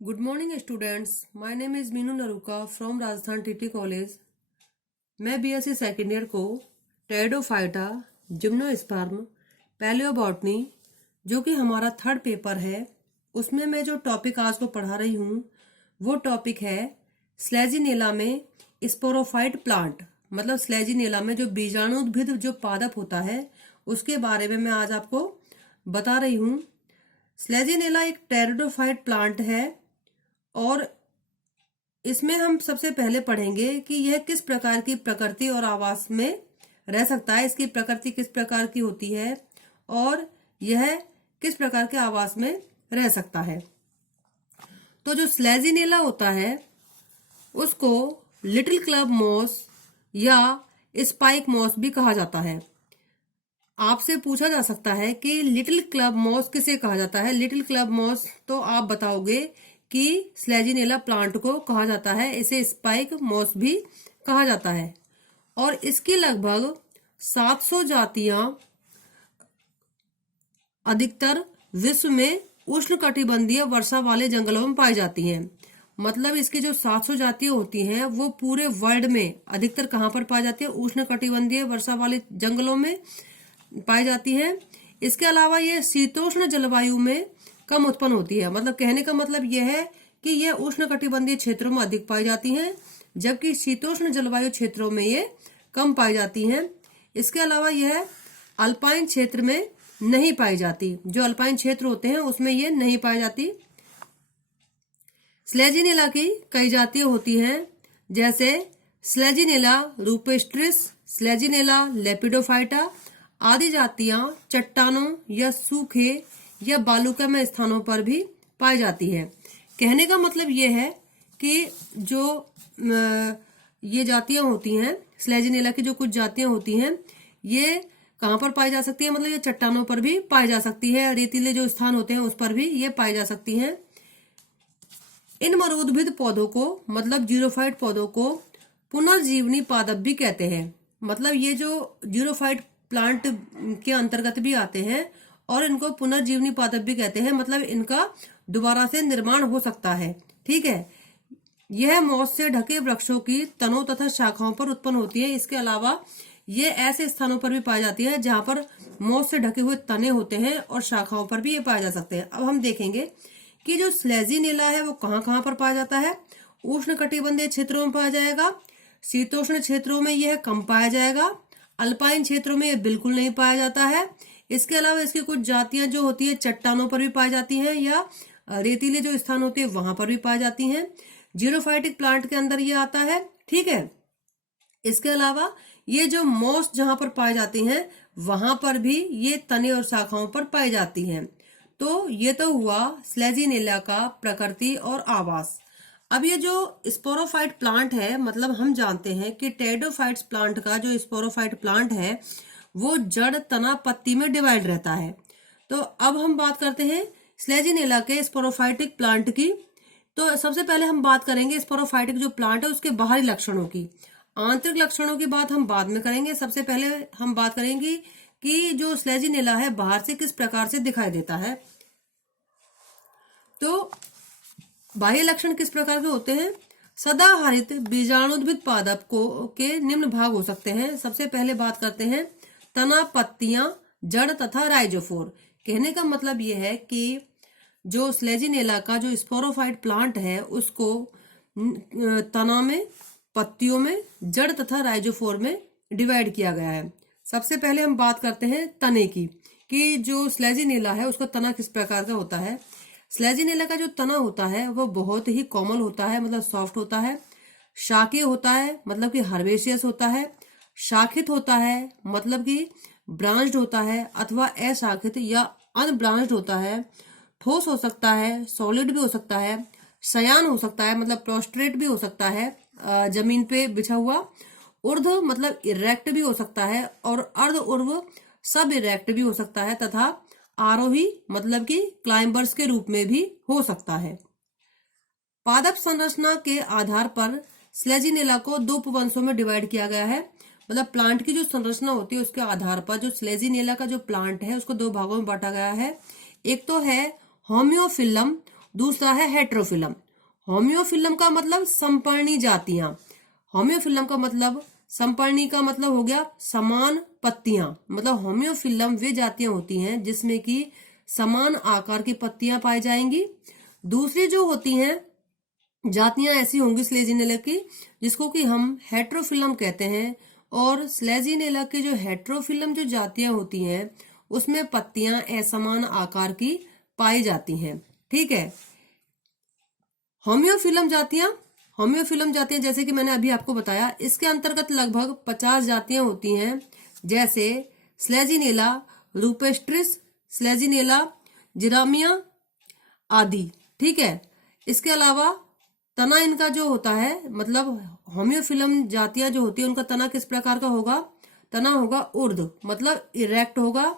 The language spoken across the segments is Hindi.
Good morning students. My name is Meenu Naruka from Rajasthan TT college. मैं बीएससी सेकेंड ईयर को टेरिडोफाइटा, जिम्नोस्पर्म, पैलियोबॉटनी जो कि हमारा थर्ड पेपर है, उसमें मैं जो टॉपिक आज को पढ़ा रही हूँ वो टॉपिक है स्लेजिनेला में स्पोरोफाइट प्लांट। मतलब स्लेजिनेला में जो बीजाणुद्भिद जो पादप होता है उसके बारे में मैं आज आपको बता रही हूँ। स्लेजिनेला एक टेरिडोफाइट प्लांट है और इसमें हम सबसे पहले पढ़ेंगे कि यह किस प्रकार की प्रकृति और आवास में रह सकता है, इसकी प्रकृति किस प्रकार की होती है और यह किस प्रकार के आवास में रह सकता है। तो जो स्लेजिनेला होता है उसको लिटिल क्लब मॉस या स्पाइक मॉस भी कहा जाता है। आपसे पूछा जा सकता है कि लिटिल क्लब मॉस किसे कहा जाता है। लिटिल क्लब मॉस तो आप बताओगे कि स्लेजिनेला प्लांट को कहा जाता है, इसे स्पाइक मॉस भी कहा जाता है। और इसकी लगभग 700 जातियां अधिकतर विश्व में उष्णकटिबंधीय वर्षा वाले जंगलों में पाई जाती हैं। मतलब इसकी जो 700 जातियां होती हैं वो पूरे वर्ल्ड में अधिकतर कहाँ पर पाई जाती है? उष्णकटिबंधीय वर्षा वाले जंगलों में पाई जाती हैं। इसके अलावा ये शीतोष्ण जलवायु में कम उत्पन्न होती है। मतलब कहने का मतलब यह है कि यह उष्णकटिबंधीय क्षेत्रों में अधिक पाई जाती हैं, जबकि शीतोष्ण जलवायु क्षेत्रों में ये कम पाई जाती हैं। इसके अलावा यह अल्पाइन क्षेत्र में नहीं पाई जाती। जो अल्पाइन क्षेत्र होते हैं उसमें ये नहीं पाई जाती। स्लेजिनेला की कई जातियां होती हैं, जैसे स्लेजिनेला रूपेस्ट्रिस, स्लेजिनेला लेपिडोफाइटा आदि जातियां चट्टानों या सूखे या बालुकामय स्थानों पर भी पाई जाती है। कहने का मतलब ये है कि जो ये जातियां होती हैं, स्लेजिनेला की जो कुछ जातियां होती हैं, ये कहाँ पर पाई जा सकती है? मतलब ये चट्टानों पर भी पाई जा सकती है, रेतीले जो स्थान होते हैं उस पर भी ये पाई जा सकती हैं। इन मरूदभिद पौधों को, मतलब जीरोफाइट पौधों को पुनर्जीवनी पादप भी कहते हैं। मतलब ये जो जीरोफाइट प्लांट के अंतर्गत भी आते हैं और इनको पुनर्जीवनी पादप भी कहते हैं। मतलब इनका दोबारा से निर्माण हो सकता है। ठीक है। यह मॉस से ढके वृक्षों की तनों तथा शाखाओं पर उत्पन्न होती है। इसके अलावा ये ऐसे स्थानों पर भी पाई जाती है जहां पर मॉस से ढके हुए तने होते हैं और शाखाओं पर भी ये पाए जा सकते हैं। अब हम देखेंगे कि जो स्लेजिनेला है वो कहाँ कहाँ पर पाया जाता है। उष्णकटिबंधीय क्षेत्रों में पाया जाएगा, शीतोष्ण क्षेत्रों में यह कम पाया जाएगा, अल्पाइन क्षेत्रों में यह बिल्कुल नहीं पाया जाता है। इसके अलावा इसकी कुछ जातियां जो होती है चट्टानों पर भी पाई जाती हैं या रेतीले जो स्थान होते हैं वहां पर भी पाई जाती हैं। जीरोफाइटिक प्लांट के अंदर ये आता है। ठीक है। इसके अलावा ये जो मॉस जहां पर पाए जाती हैं वहां पर भी ये तने और शाखाओं पर पाई जाती हैं। तो ये तो हुआ स्लेजिनेला का प्रकृति और आवास। अब ये जो स्पोरोफाइट प्लांट है, मतलब हम जानते हैं कि टेरिडोफाइट्स प्लांट का जो स्पोरोफाइट प्लांट है वो जड़, तना, पत्ती में डिवाइड रहता है। तो अब हम बात करते हैं स्लेजिनेला के स्पोरोफाइटिक प्लांट की। तो सबसे पहले हम बात करेंगे स्पोरोफाइटिक जो प्लांट है उसके बाहरी लक्षणों की। आंतरिक लक्षणों की बात हम बाद में करेंगे। सबसे पहले हम बात करेंगे कि जो स्लेजिनेला है बाहर से किस प्रकार से दिखाई देता है। तो बाह्य लक्षण किस प्रकार के होते हैं? सदाहरित बीजाणुद्भिद पादप के निम्न भाग हो सकते हैं। सबसे पहले बात करते हैं तना, पत्तियां, जड़ तथा राइजोफोर। कहने का मतलब यह है कि जो स्लेजिनेला का जो स्पोरोफाइट प्लांट है उसको तना में, पत्तियों में, जड़ तथा राइजोफोर में डिवाइड किया गया है। सबसे पहले हम बात करते हैं तने की, कि जो स्लेजिनेला है उसका तना किस प्रकार का होता है। स्लेजिनेला का जो तना होता है वो बहुत ही कोमल होता है, मतलब सॉफ्ट होता है। शाकीय होता है, मतलब कि हर्बेशियस होता है। शाखित होता है, मतलब कि ब्रांच्ड होता है, अथवा अशाखित या अनब्रांच्ड होता है। ठोस हो सकता है, सॉलिड भी हो सकता है, शयान हो सकता है, मतलब प्रोस्ट्रेट भी हो सकता है, जमीन पे बिछा हुआ। ऊर्ध् मतलब इरेक्ट भी हो सकता है और अर्ध ऊर्ध्व सब इरेक्ट भी हो सकता है, तथा आरोही मतलब कि क्लाइंबर्स के रूप में भी हो सकता है। पादप संरचना के आधार पर स्लेजिनेला को दो उपवंशों में डिवाइड किया गया है। मतलब प्लांट की जो संरचना होती है उसके आधार पर जो स्लेजिनेला का जो प्लांट है उसको दो भागों में बांटा गया है। एक तो है होम्योफिलम दूसरा है हेट्रोफिलम। होम्योफिलम का मतलब समपर्णी जातियां। होम्योफिलम का मतलब, समपर्णी का मतलब हो गया समान पत्तियां। मतलब होम्योफिलम वे जातियां होती हैं जिसमें कि समान आकार की पत्तियां पाई जाएंगी। दूसरी जो होती हैं जातियां ऐसी होंगी स्लेजिनेला की जिसको कि हम हेट्रोफिलम कहते हैं। और स्लेजिनेला के जो हेट्रोफिलम जो जातियां होती हैं उसमें पत्तियां असमान आकार की पाई जाती हैं। ठीक है। होम्योफिलम जातियां जैसे कि मैंने अभी आपको बताया, इसके अंतर्गत लगभग 50 जातियां होती हैं, जैसे स्लेजिनेला रूपेस्ट्रिस, स्लेजिनेला जिरामिया आदि। ठीक है। इसके अलावा तना इनका जो होता है, मतलब होम्योफिलम जातियां जो होती है उनका तना किस प्रकार का होगा? तना होगा ऊर्ध्व, मतलब इरेक्ट होगा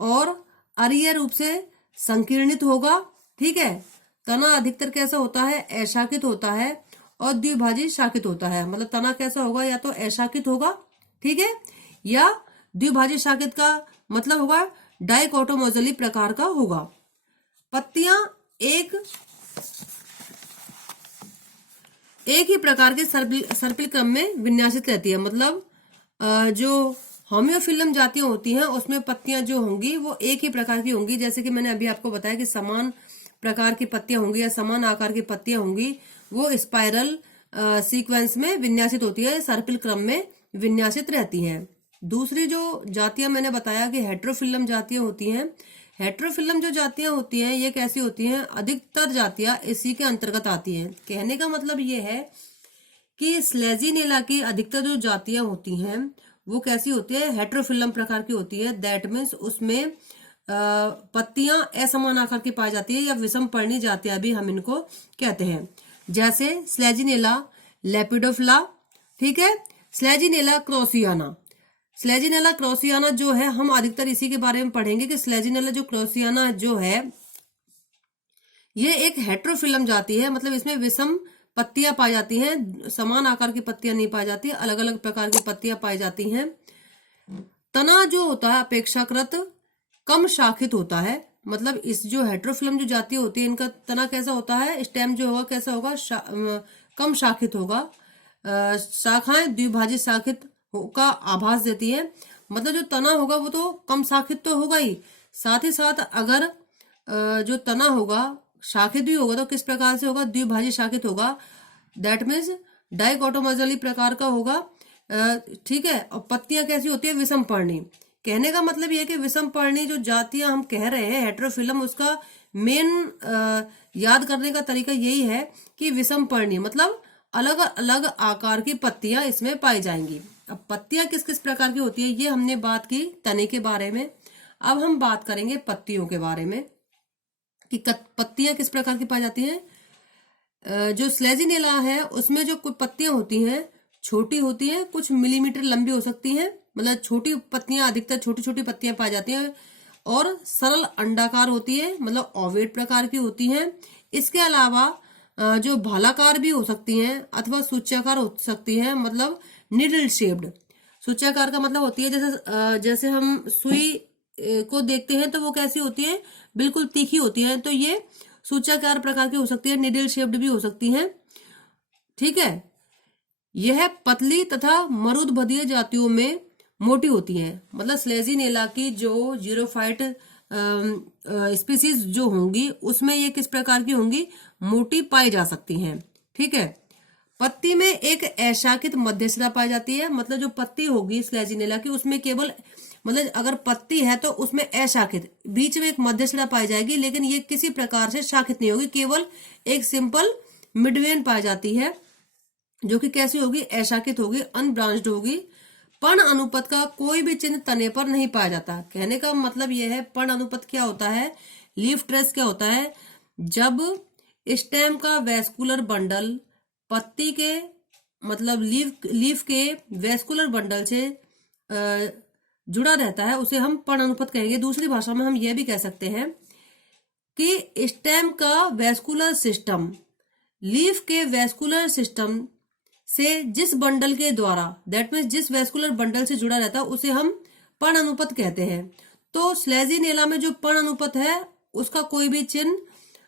और अरीय रूप से संकीर्णित होगा। ठीक है। तना अधिकतर कैसा होता है? अशाखित होता है और द्विभाजित शाखित होता है। मतलब तना कैसा होगा? या तो अशाखित होगा, ठीक है, या द्विभाजित शाखित का मतलब होगा डाइकोटोमोजली प्रकार का होगा। पत्तियां एक ही प्रकार के सर्पिल क्रम में विन्यासित रहती है। मतलब जो होम्योफिलम जातियां होती हैं उसमें पत्तियां जो होंगी वो एक ही प्रकार की होंगी। जैसे कि मैंने अभी आपको बताया कि समान प्रकार की पत्तियां होंगी या समान आकार की पत्तियां होंगी, वो स्पाइरल सीक्वेंस में विन्यासित होती है, सर्पिल क्रम में विन्यासित रहती हैं। दूसरी जो जातियां मैंने बताया कि हेट्रोफिलम जातियां होती हैं। हेट्रोफिलम जो जातियां होती हैं ये कैसी होती हैं? अधिकतर जातियां इसी के अंतर्गत आती हैं। कहने का मतलब ये है कि स्लेजिनेला की अधिकतर जो जातियां होती हैं वो कैसी होती है? हेट्रोफिलम प्रकार की होती है। दैट मीन्स उसमें पत्तियां असमान आकार की पाई जाती है या विषम पर्णी जातियां भी हम इनको कहते हैं, जैसे स्लेजिनेला लेपिडोफिला। ठीक है। स्लेजिनेला क्रॉसियाना। स्लेजिनेला क्रॉसियाना जो है, हम अधिकतर इसी के बारे में पढ़ेंगे कि स्लेजिनेला जो क्रॉसियाना जो है ये एक हेट्रोफिलम जाति है। मतलब इसमें विषम पत्तियां पाई जाती हैं, समान आकार की पत्तियां नहीं पाई जाती, अलग अलग प्रकार की पत्तियां पाई जाती हैं। तना जो होता है अपेक्षाकृत कम शाखित होता है। मतलब इस जो हेट्रोफिलम जो जाति होती है इनका तना कैसा होता है? स्टेम जो होगा कैसा होगा? कम शाखित होगा। शाखाएं द्विभाजित शाखित का आभास देती है। मतलब जो तना होगा वो तो कम शाखित तो होगा ही, साथ ही साथ अगर जो तना होगा शाखित भी होगा तो किस प्रकार से होगा? द्विभाजित शाखित होगा। दैट मीन्स डाइकोटोमोजली प्रकार का होगा। ठीक है। और पत्तियां कैसी होती है? विषम पर्णी। कहने का मतलब यह कि विषम पर्णी जो जातियां हम कह रहे हैं हेट्रोफिलम, उसका मेन याद करने का तरीका यही है कि विषम पर्णी मतलब अलग अलग आकार की पत्तियां इसमें पाई जाएंगी। अब पत्तियां किस किस प्रकार की होती है ये हमने बात की तने के बारे में। अब हम बात करेंगे पत्तियों के बारे में कि पत्तियां किस प्रकार की पाई जाती हैं। जो स्लेजिनेला है उसमें जो कुछ पत्तियां होती हैं छोटी होती हैं, कुछ मिलीमीटर लंबी हो सकती हैं। मतलब छोटी पत्तियां, अधिकतर छोटी छोटी पत्तियां पाई जाती हैं और सरल अंडाकार होती है, मतलब ओवेट प्रकार की होती हैं। इसके अलावा जो भालाकार भी हो सकती हैं अथवा सूच्याकार हो सकती हैं, मतलब निडल शेप्ड। सूच्याकार का मतलब होती है जैसे हम सुई को देखते हैं तो वो कैसी होती है? बिल्कुल तीखी होती है। तो ये सूच्याकार प्रकार की हो सकती है, निडल शेप्ड भी हो सकती हैं। ठीक है। यह पतली तथा मरुदभदीय जातियों में मोटी होती है। मतलब स्लेजिनेला की जो जीरोफाइट स्पीसीज जो होंगी उसमें ये किस प्रकार की होंगी? मोटी पाई जा सकती हैं। ठीक है। पत्ती में एक अशाखित मध्यशिरा पाई जाती है। मतलब जो पत्ती होगी स्लेजिनेला की उसमें केवल, मतलब अगर पत्ती है तो उसमें अशाखित, बीच में एक मध्यशिरा पाई जाएगी, लेकिन ये किसी प्रकार से शाखित नहीं होगी, केवल एक सिंपल मिडवेन पाई जाती है जो कि कैसी होगी? अशाखित होगी, अनब्रांच्ड होगी। पण अनुपत का कोई भी चिन्ह तने पर नहीं पाया जाता। कहने का मतलब यह है, पण अनुपत क्या होता है? लीफ ट्रेस क्या होता है? जब स्टेम का वेस्कुलर बंडल पत्ती के, मतलब लीफ के वेस्कुलर बंडल से जुड़ा रहता है उसे हम पण अनुपत कहेंगे। दूसरी भाषा में हम यह भी कह सकते हैं कि स्टेम का वेस्कुलर सिस्टम लीफ के वेस्कुलर सिस्टम से जिस बंडल के द्वारा, दैट मीन्स जिस वेस्कुलर बंडल से जुड़ा रहता है उसे हम पण अनुपत कहते हैं। तो स्लेजिनेला में जो पण अनुपत है उसका कोई भी चिन्ह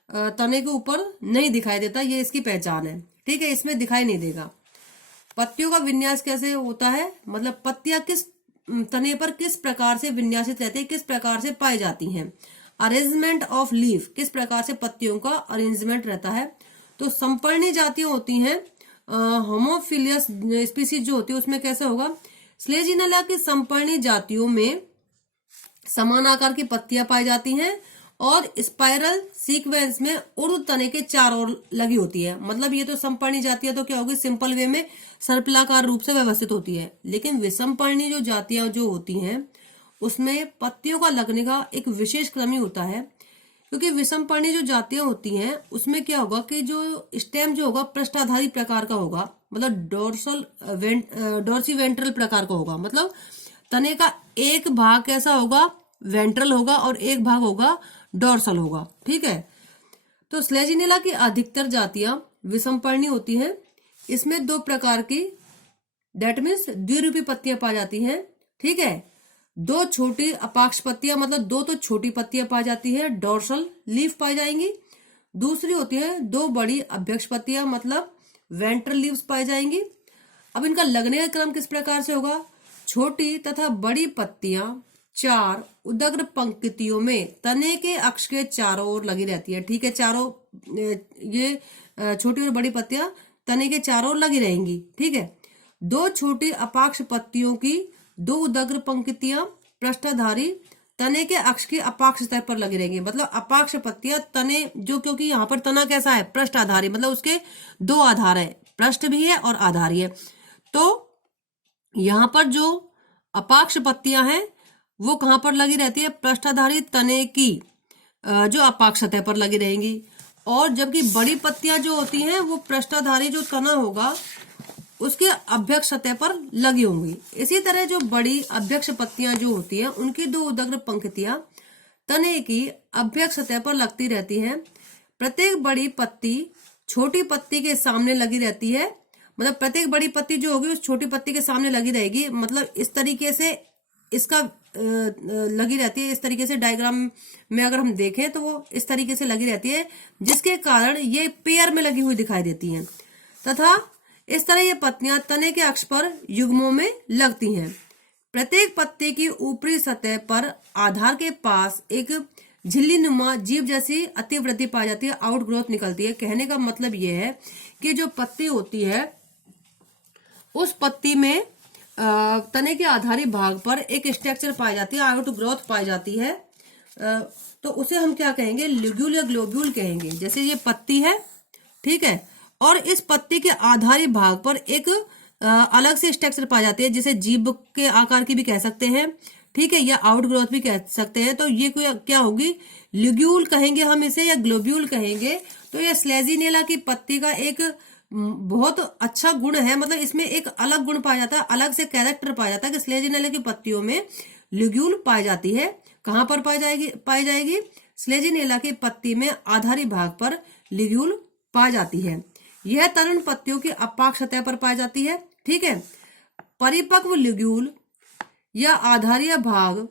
तने के ऊपर नहीं दिखाई देता, ये इसकी पहचान है। ठीक है, इसमें दिखाई नहीं देगा। पत्तियों का विन्यास कैसे होता है, मतलब पत्तियां किस तने पर किस प्रकार से विन्यासित रहती है, किस प्रकार से पाई जाती हैं। अरेंजमेंट ऑफ लीफ, किस प्रकार से पत्तियों का अरेंजमेंट रहता है। तो संपर्णी जातियां होती हैं, होमोफिलियस स्पीसीज जो होती है उसमें कैसे होगा, स्लेजिनेला की संपर्णी जातियों में समान आकार की पत्तियां पाई जाती हैं और स्पाइरल सीक्वेंस में ऊर्ध्व तने के चारों ओर लगी होती है। मतलब ये तो संपर्णी जातियां तो क्या होगी, सिंपल वे में सर्पिलाकार रूप से व्यवस्थित होती है। लेकिन विषमपर्णी जो जातियां जो होती हैं उसमें पत्तियों का लगने का एक विशेष क्रम ही होता है, क्योंकि विषमपर्णी जो जातियां होती हैं उसमें क्या होगा कि जो स्टेम जो होगा पृष्ठाधारी प्रकार का होगा, मतलब डोर्सी वेंट्रल प्रकार का होगा। मतलब तने का एक भाग कैसा होगा, वेंट्रल होगा और एक भाग होगा डोर्सल होगा। ठीक है, तो स्लेजिनेला की अधिकतर जातियां विषमपर्णी होती हैं। इसमें दो प्रकार की, डेट मीन्स द्विरूपी पत्तियां पाई जाती हैं। ठीक है, दो छोटी अपाक्ष पत्तियां, मतलब दो तो छोटी पत्तियां पाई जाती है, डोर्सल लीफ पाई जाएंगी। दूसरी होती है दो बड़ी अभ्यक्ष पत्तियां, मतलब वेंट्रल लीव्स पाई जाएंगी। अब इनका लगने का क्रम किस प्रकार से होगा, छोटी तथा बड़ी पत्तियां चार उदग्र पंक्तियों में तने के अक्ष के चारों ओर लगी रहती है। ठीक है, चारों ये छोटी और बड़ी पत्तियां तने के चारों ओर लगी रहेंगी। ठीक है, दो छोटी अपाक्ष पत्तियों की दो उदग्र पंक्तियां पृष्ठधारी तने के अक्ष की अपाक्ष सतह पर लगी रहेंगी। मतलब अपाक्ष पत्तियां तने जो, क्योंकि यहाँ पर तना कैसा है, पृष्ठाधारी, मतलब उसके दो आधार है, पृष्ठ भी है और आधारी है। तो यहाँ पर जो अपाक्ष पत्तियां हैं वो कहाँ पर लगी रहती है, पृष्ठाधारी तने की जो अपाक्ष सतह पर लगी रहेंगी। और जबकि बड़ी पत्तियां जो होती हैं वो पृष्ठाधारी जो तना होगा उसके अभ्यक्ष सतह पर लगी होंगी। इसी तरह जो बड़ी अभ्यक्ष पत्तियां जो होती हैं उनकी दो उदग्र पंक्तियां तने की अभ्यक्ष सतह पर लगती रहती हैं। प्रत्येक बड़ी पत्ती छोटी पत्ती के सामने लगी रहती है, मतलब प्रत्येक बड़ी पत्ती जो होगी उस छोटी पत्ती के सामने लगी रहेगी। मतलब इस तरीके से इसका लगी रहती है। इस तरीके से डायग्राम में अगर हम देखें तो वो इस तरीके से लगी रहती है, जिसके कारण ये पेयर में लगी हुई दिखाई देती हैं। तथा इस तरह ये पत्तियां तने के अक्ष पर युग्मों में लगती हैं। प्रत्येक पत्ती की ऊपरी सतह पर आधार के पास एक झिल्ली नुमा जीभ जैसी अतिवृद्धि पाई जाती है, आउट ग्रोथ निकलती है। कहने का मतलब ये है कि जो पत्ती होती है उस पत्ती में तने के आधारी भाग पर एक स्ट्रक्चर पाई जाती है, आउट ग्रोथ पाई जाती है। तो उसे हम क्या कहेंगे, लिग्यूल या ग्लोब्यूल कहेंगे। जैसे ये पत्ती है, ठीक है, और इस पत्ती के आधारी भाग पर एक अलग से स्ट्रक्चर पाई जाती है, जिसे जीभ के आकार की भी कह सकते हैं। ठीक है, या आउट ग्रोथ भी कह सकते हैं। तो ये क्या होगी, लिग्यूल कहेंगे हम इसे या ग्लोब्यूल कहेंगे। तो ये स्लेजिनेला की पत्ती का एक बहुत अच्छा गुण है, मतलब इसमें एक अलग गुण पाया जाता है, अलग से कैरेक्टर पाया जाता है कि स्लेजिनेला की पत्तियों में लिग्यूल पाई जाती है। कहां पर पाई जाएगी, स्लेजिनेला की पत्ती में आधारी भाग पर लिग्यूल पाई जाती है। यह तरुण पत्तियों की अपाक्ष सतह पर पाई जाती है। ठीक है, परिपक्व लिग्यूल या आधारीय भाग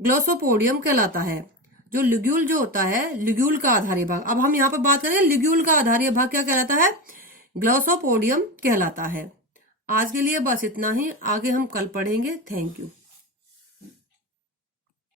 ग्लोसोपोडियम कहलाता है। जो लिग्यूल जो होता है, लिग्यूल का आधारीय भाग, अब हम यहाँ पर बात करें लिग्यूल का आधारीय भाग क्या कहलाता है, ग्लोसोपोडियम कहलाता है। आज के लिए बस इतना ही, आगे हम कल पढ़ेंगे। Thank you.